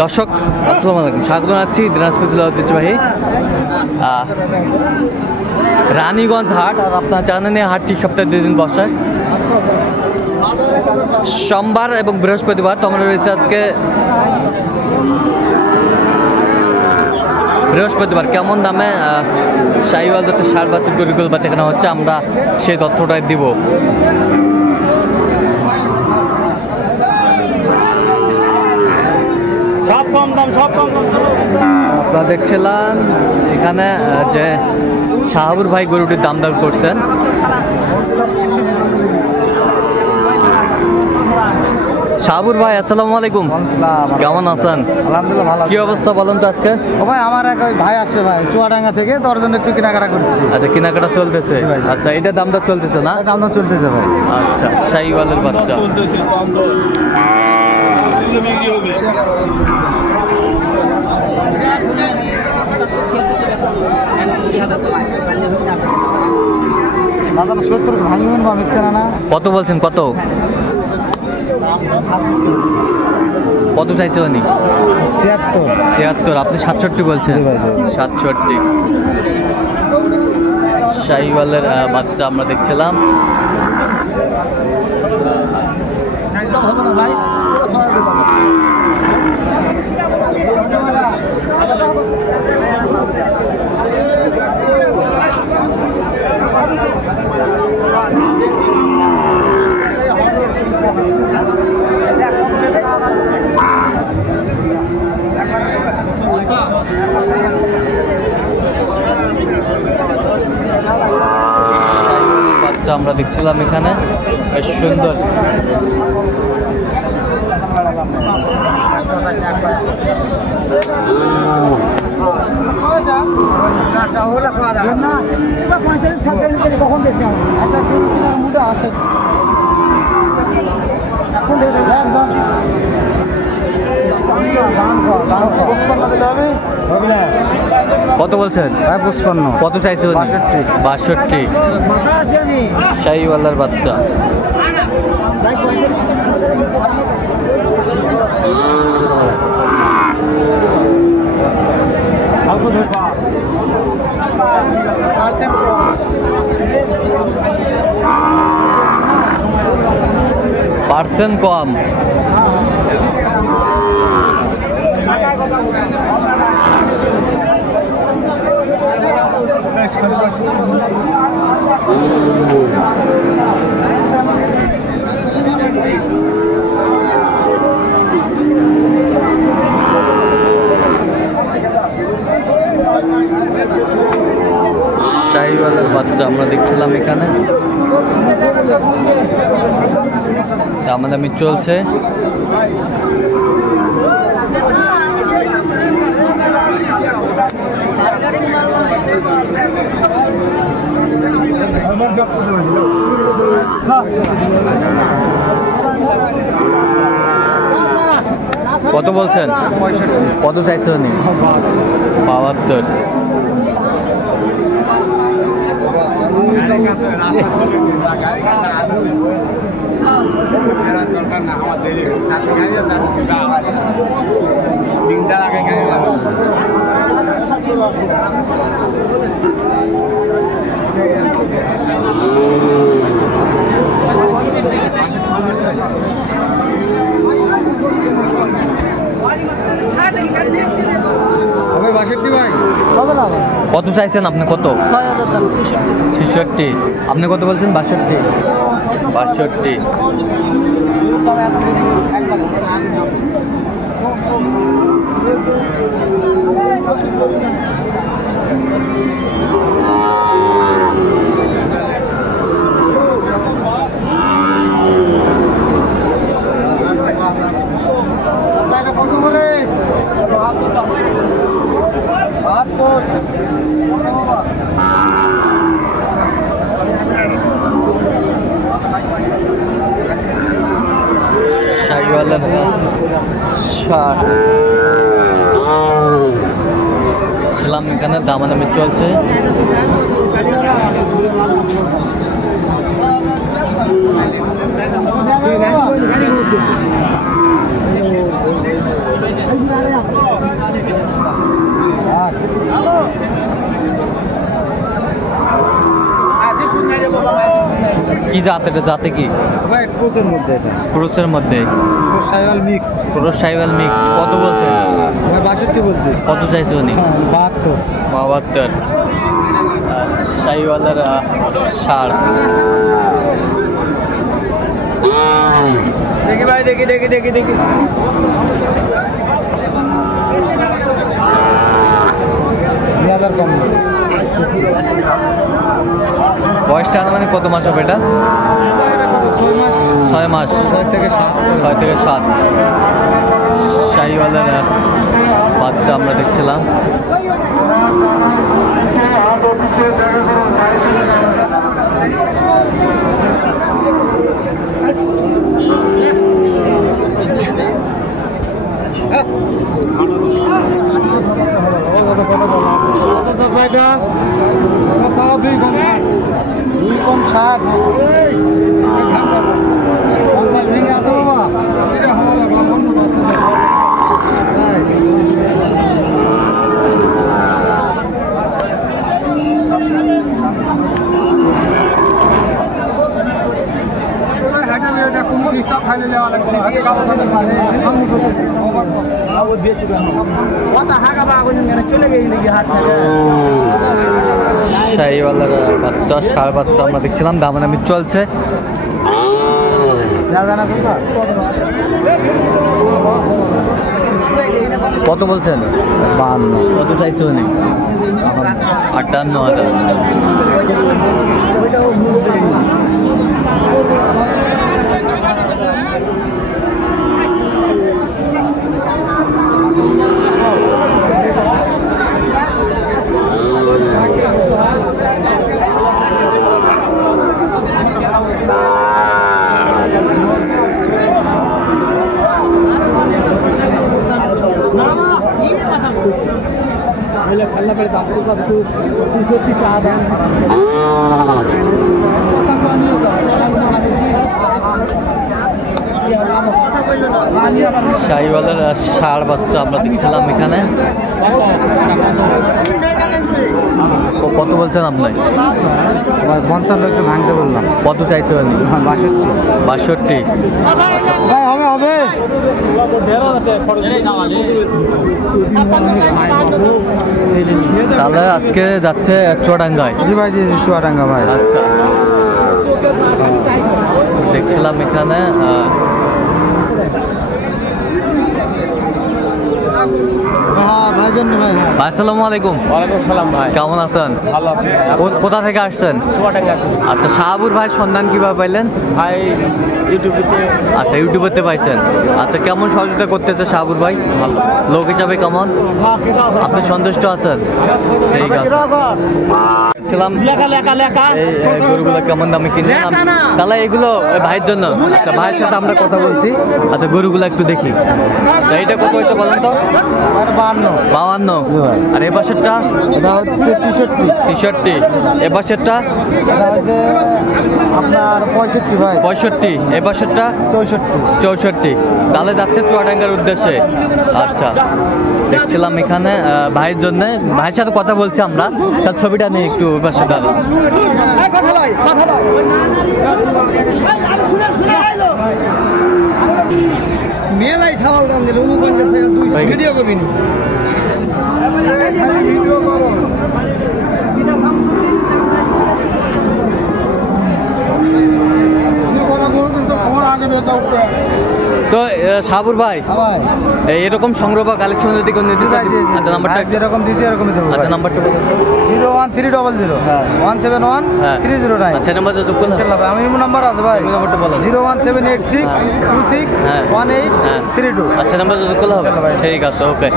দর্শক আসসালামু আলাইকুম, স্বাগত জানাচ্ছি দিনাজপুর জেলা ঐতিহ্যবাহী রানীগঞ্জ হাট। আর আপনারা জানেন এই হাটটি সপ্তাহে 2 দিন বসে, সোমবার এবং বৃহস্পতিবার। তো আমরা রয়েছে আজকে বৃহস্পতিবার। কেমন দামে শাহিওয়াল জাতের ষাঁড় বাছুর গরুগুলো বাচ্চা কেনা হচ্ছে, আমরা সেই তথ্যটাই দিব। আপনারা দেখছিলাম এখানে যে শাহাবুর ভাই গরুটির দাম দর করছেন। শাহাবুর ভাই আসসালামু আলাইকুম, কেমন আছেন? আলহামদুলিল্লাহ ভালো। কি অবস্থা বলেন তো আজকে? ও ভাই, আমার এক ভাই আসছে ভাই চুয়াডাঙ্গা থেকে, তোর জন্য একটু কেনাকাটা করছি। আচ্ছা, কেনাকাটা চলতেছে। আচ্ছা, এটা দাম দর চলতেছে না? দাম দর চলতেছে ভাই। আচ্ছা, শাহিওয়ালের বাচ্চা। কত বলছেন? কত কত চাইছে উনি? 76। আপনি 67 বলছেন? 67। শাহিওয়ালের বাচ্চা আমরা দেখছিলাম। বাচ্চা আমরা দেখছিলাম এখানে, বেশ সুন্দর। কত বলছেন? 55। কত চাইছে? 62। শাহিওয়ালার বাচ্চা। পার্সেন্ট কম। শাহিওয়ালের বাচ্চা আমরা দেখছিলাম এখানে, দামাদামি চলছে। কত বলছেন? 65। কত চাইছে উনি? 72। কত চাইছেন আপনি? কত? 66। আপনি কত বলছেন? 62। কত করে? শাহিওয়ালের ষাঁড় ছিলাম এখানে, দামাদামি চলছে। কি জাত এটা, জাতে কি? ভাই ক্রসের মধ্যে এটা, ক্রসের মধ্যে, cross Sahiwal mixed. Cross Sahiwal mixed. কত বলছেন? ভাই 62 বলছি। কত চাইছে উনি? 72। 72। সাইওয়ালের ষাড়। দেখি ভাই, দেখি দেখি দেখি দেখি। কম। বয়সটা মানে কত মাস হবে এটা? 6 মাস। 6 মাস। 6 থেকে 7। 6 থেকে 7। শাহিওয়ালের বাচ্চা আমরা দেখছিলাম। দুই কম 60। 50 ভেঙে আছে বাবা। শাহিওয়ালের বাচ্চা, ষাঁড় বাচ্চা আমরা দেখছিলাম, দামাদামি চলছে। কত বলছেন? 52। কত চাইছে উনি? 58,000। শাহিওয়ালের ষাঁড় বাচ্চা আমরা দেখছিলাম এখানে। কত বলছেন আপনি? 55 একটু ভাঙতে বললাম। কত চাইছে উনি? 62। 62। হবে। তাহলে আজকে যাচ্ছে চুয়াডাঙ্গায়? জি ভাই, জি চুয়াডাঙ্গা ভাই। আচ্ছা, দেখছিলাম এখানে। আসসালামু আলাইকুম। ওয়ালাইকুম সালাম ভাই। কেমন আছেন? ভালো আছি। কোথা থেকে আসছেন? চুয়াডাঙ্গা। আচ্ছা, শাহাবুর ভাই সন্ধান কিভাবে পাইলেন? ভাই ইউটিউবেতে। আচ্ছা, ইউটিউবেতে পাইছেন। আচ্ছা, কেমন সহযোগিতা করতেছে শাহাবুর ভাই? ভালো। লোক হিসাবে কেমন? আপনি সন্তুষ্ট আছেন? ঠিক আছে। দেখছিলাম এই গরুগুলো কেমন দামে কিনলেন। তাহলে এগুলো ভাইয়ের জন্য। আচ্ছা, ভাইয়ের সাথে আমরা কথা বলছি। আচ্ছা, গরুগুলো একটু দেখি। আচ্ছা, এইটা কত হয়েছে বলেন তো? 52। আর এ পাশেরটা? এটা হচ্ছে 63। এ পাশেরটা? এটা হচ্ছে আপনার 65 ভাই। 65। এ পাশেরটা? 64। তাহলে যাচ্ছে চুয়াডাঙ্গার উদ্দেশ্যে। আচ্ছা, দেখছিলাম এখানে ভাইয়ের জন্য। ভাইয়ের সাথে কথা বলছি আমরা। তার ছবিটা নিয়ে একটু ওই পাশে দাঁড়া। মেলাই ছাওয়াল দাম দিল 49 2 ভিডিও করবি নি। তো শাহাবুর ভাই, এরকম সংগ্রহ বা কালেকশন যদি কেউ নিতে চায়, আচ্ছা নাম্বারটা যেরকম দিছি এরকমই দেবো। আচ্ছা, নাম্বারটা বলুন। 01300 171 309। আচ্ছা, নাম্বার তো বলুন। ইনশাআল্লাহ ভাই, আমি নাম্বার আছে ভাই। নাম্বারটা বলুন। 01786 26 18 32। আচ্ছা, নাম্বার তো হবে। ঠিক আছে, ওকে।